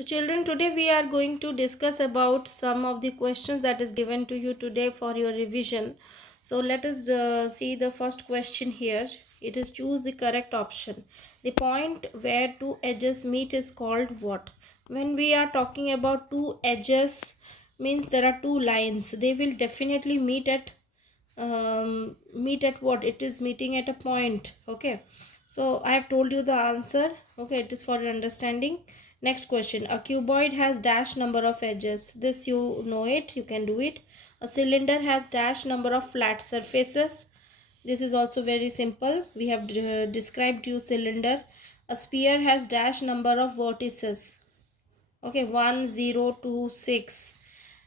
So children, today we are going to discuss about some of the questions that is given to you today for your revision. So let us see the first question here. It is choose the correct option. The point where two edges meet is called what? When we are talking about two edges, means there are two lines. They will definitely meet at what? It is meeting at a point. Okay, so I have told you the answer. Okay, it is for your understanding. Next question. A cuboid has dash number of edges. This you know it, you can do it. A cylinder has dash number of flat surfaces. This is also very simple. We have described you cylinder. A sphere has dash number of vertices. Okay, 1 0 2 6.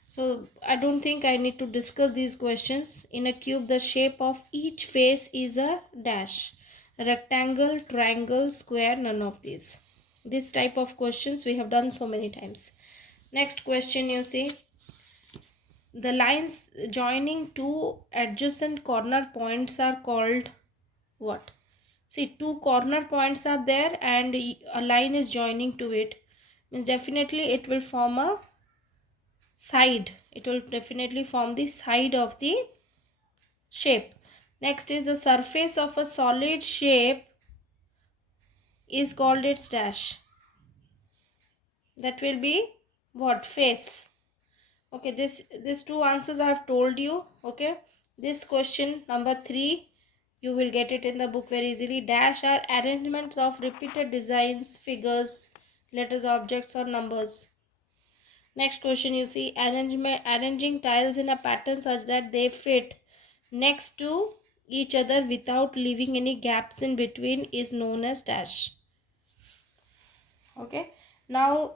So I don't think I need to discuss these questions. In a cube, the shape of each face is a dash. Rectangle, triangle, square, none of these. This type of questions we have done so many times. Next question, you see, the lines joining two adjacent corner points are called what? See, two corner points are there and a line is joining to it. Means definitely it will form a side. It will definitely form the side of the shape. Next is the surface of a solid shape is called its dash. That will be what? Face. Okay, this two answers I have told you. Okay, this question number 3, you will get it in the book very easily. Dash are arrangements of repeated designs, figures, letters, objects or numbers. Next question, you see, arranging tiles in a pattern such that they fit next to each other without leaving any gaps in between is known as dash. Okay, now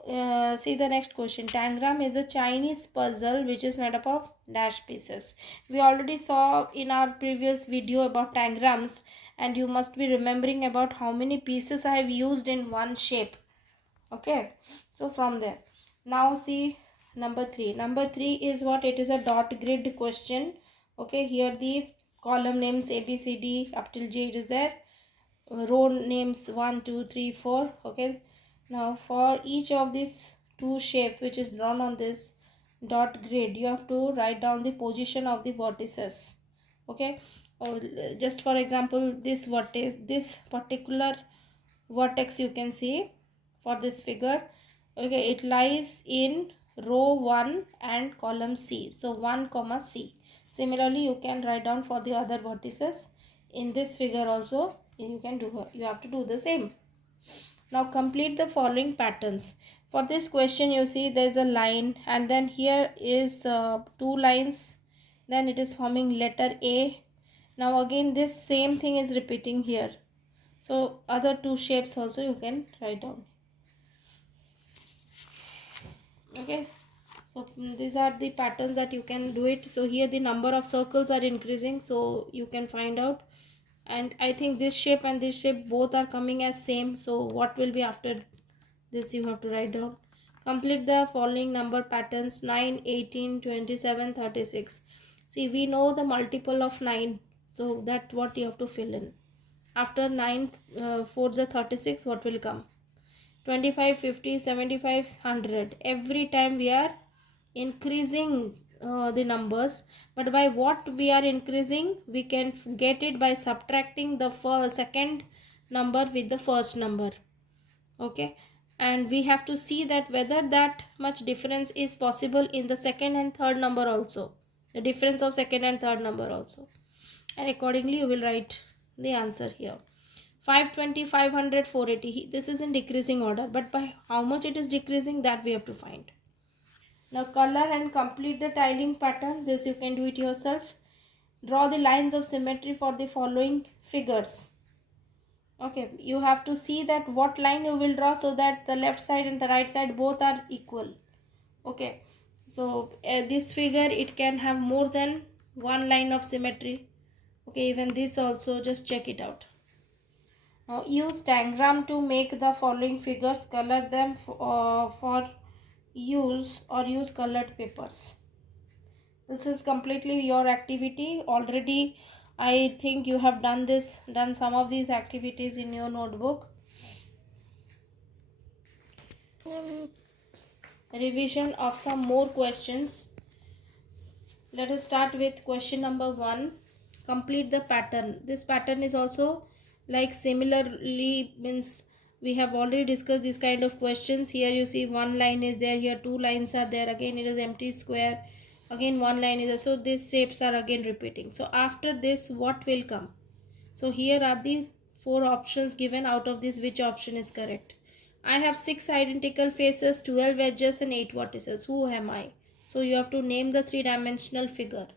see the next question. Tangram is a Chinese puzzle which is made up of dash pieces. We already saw in our previous video about tangrams, and you must be remembering about how many pieces I have used in one shape. Okay, so from there, now see number 3. Number 3 is what? It is a dot grid question. Okay, here the column names A B C D up till J, it is there. Row names 1 2 3 4. Okay, now for each of these two shapes which is drawn on this dot grid, you have to write down the position of the vertices. Okay, just for example, this vertex, this particular vertex you can see for this figure. Okay, it lies in row 1 and column C. So 1 comma C. Similarly, you can write down for the other vertices in this figure also. You have to do the same. Now complete the following patterns. For this question, you see there is a line, and then here is two lines, then it is forming letter A. Now again this same thing is repeating here. So other two shapes also you can write down. Okay, so these are the patterns that you can do it. So here the number of circles are increasing, so you can find out. And I think this shape and this shape both are coming as same, so what will be after this you have to write down. Complete the following number patterns: 9 18 27 36. See, we know the multiple of 9, so that what you have to fill in. After 9 4 is 36, what will come? 25 50 75 100. Every time we are increasing the numbers, but by what we are increasing, we can get it by subtracting the second number with the first number. Okay, and we have to see that whether that much difference is possible in the second and third number also, the difference of second and third number also, and accordingly you will write the answer here. 520 500 480, this is in decreasing order, but by how much it is decreasing, that we have to find. Now color and complete the tiling pattern. This you can do it yourself. Draw the lines of symmetry for the following figures. Okay, you have to see that what line you will draw so that the left side and the right side both are equal. Okay, so this figure, it can have more than one line of symmetry. Okay, even this also, just check it out. Now use tangram to make the following figures. Color them for use, or use colored papers. This is completely your activity. Already I think you have done some of these activities in your notebook. revision of some more questions. Let us start with question number 1. Complete the pattern. This pattern is also like similarly, means we have already discussed this kind of questions. Here you see one line is there, here two lines are there, again it is empty square, again one line is there. So these shapes are again repeating. So after this what will come? So here are the four options given. Out of this, which option is correct? I have 6 identical faces, 12 edges and 8 vertices. Who am I? So you have to name the three-dimensional figure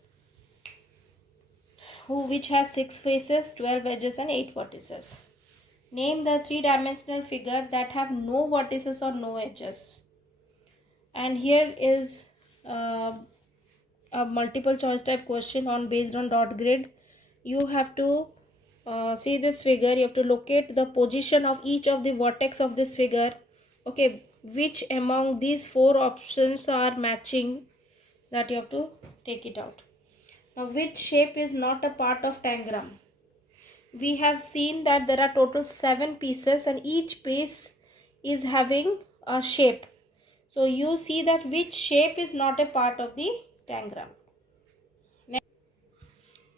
which has 6 faces, 12 edges and 8 vertices. Name the three-dimensional figure that have no vertices or no edges. And here is a multiple choice type question on based on dot grid. You have to see this figure. You have to locate the position of each of the vertex of this figure. Okay, which among these four options are matching, that you have to take it out. Now, which shape is not a part of tangram? We have seen that there are total 7 pieces and each piece is having a shape. So you see that which shape is not a part of the tangram.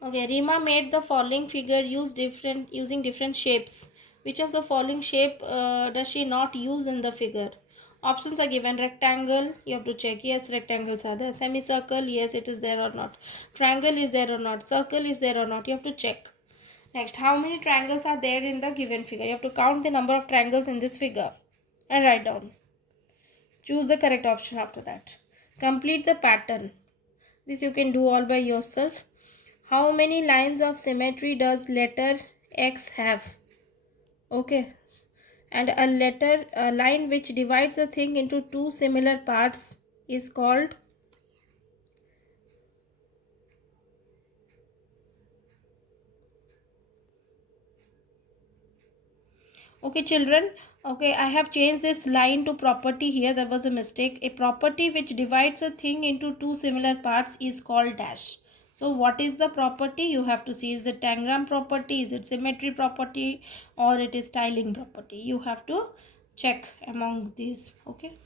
Okay, Rima made the following figure using different shapes. Which of the following shape does she not use in the figure? Options are given. Rectangle, you have to check. Yes, rectangles are there. Semicircle, yes, it is there or not. Triangle is there or not. Circle is there or not. You have to check. Next, how many triangles are there in the given figure? You have to count the number of triangles in this figure and write down. Choose the correct option after that. Complete the pattern. This you can do all by yourself. How many lines of symmetry does letter X have? Okay. And a line which divides a thing into two similar parts is called? Okay, children. Okay, I have changed this line to property here. There was a mistake. A property which divides a thing into two similar parts is called dash. So what is the property? You have to see, is it tangram property, is it symmetry property, or it is tiling property? You have to check among these. Okay.